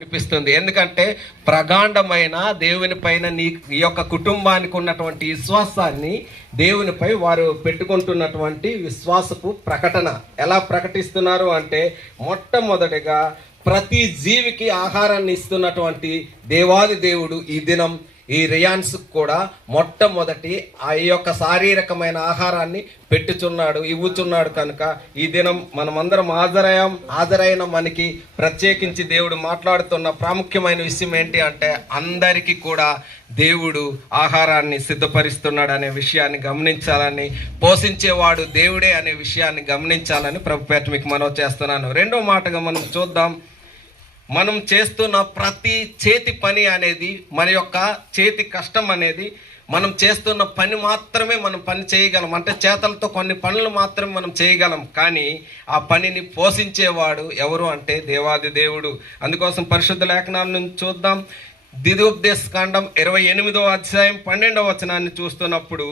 అనిపిస్తుంది. ఎందుకంటే ప్రగాండమైన దేవుని పైన ఈ యొక్క కుటుంబానికి ఉన్నటువంటి విశ్వాసాన్ని దేవునిపై వారు పెట్టుకుంటున్నటువంటి విశ్వాసపు ప్రకటన ఎలా ప్రకటిస్తున్నారు అంటే, మొట్టమొదటిగా ప్రతి జీవికి ఆహారాన్ని ఇస్తున్నటువంటి దేవాది దేవుడు ఈ దినం ఈ రియాన్స్ కూడా మొట్టమొదటి ఆ యొక్క శారీరకమైన ఆహారాన్ని పెట్టుచున్నాడు, ఇవ్వుచున్నాడు. కనుక ఈ దినం మనమందరం హాజరైన మనకి ప్రత్యేకించి దేవుడు మాట్లాడుతున్న ప్రాముఖ్యమైన విషయం ఏంటి అంటే, అందరికీ కూడా దేవుడు ఆహారాన్ని సిద్ధపరుస్తున్నాడు అనే విషయాన్ని గమనించాలని, పోషించేవాడు దేవుడే అనే విషయాన్ని గమనించాలని ప్రభుపేట మీకు మనవి చేస్తున్నాను. రెండో మాటగా మనం చూద్దాం. మనం చేస్తున్న ప్రతి చేతి పని అనేది, మన యొక్క చేతి కష్టం అనేది, మనం చేస్తున్న పని మాత్రమే మనం పని చేయగలం. అంటే చేతలతో కొన్ని పనులు మాత్రమే మనం చేయగలం, కానీ ఆ పనిని పోషించేవాడు ఎవరు అంటే దేవాది దేవుడు. అందుకోసం పరిశుద్ధ లేఖనాల నుంచి చూద్దాం. ద్వితీయోపదేశకాండం 28వ అధ్యాయం 12వ వచనాన్ని చూస్తున్నప్పుడు,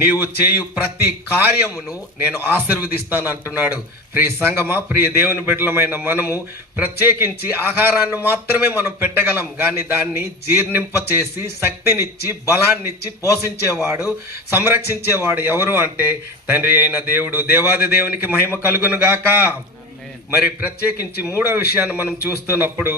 నీవు చేయు ప్రతి కార్యమును నేను ఆశీర్వదిస్తాను అంటున్నాడు. ప్రియ సంగమా, ప్రియ దేవుని బిడ్డలమైన మనము ప్రత్యేకించి ఆహారాన్ని మాత్రమే మనం పెట్టగలం, కానీ దాన్ని జీర్ణింపచేసి శక్తినిచ్చి బలాన్నిచ్చి పోషించేవాడు, సంరక్షించేవాడు ఎవరు అంటే తండ్రి అయిన దేవుడు. దేవాది దేవునికి మహిమ కలుగును గాక. మరి ప్రత్యేకించి మూడో విషయాన్ని మనం చూస్తున్నప్పుడు,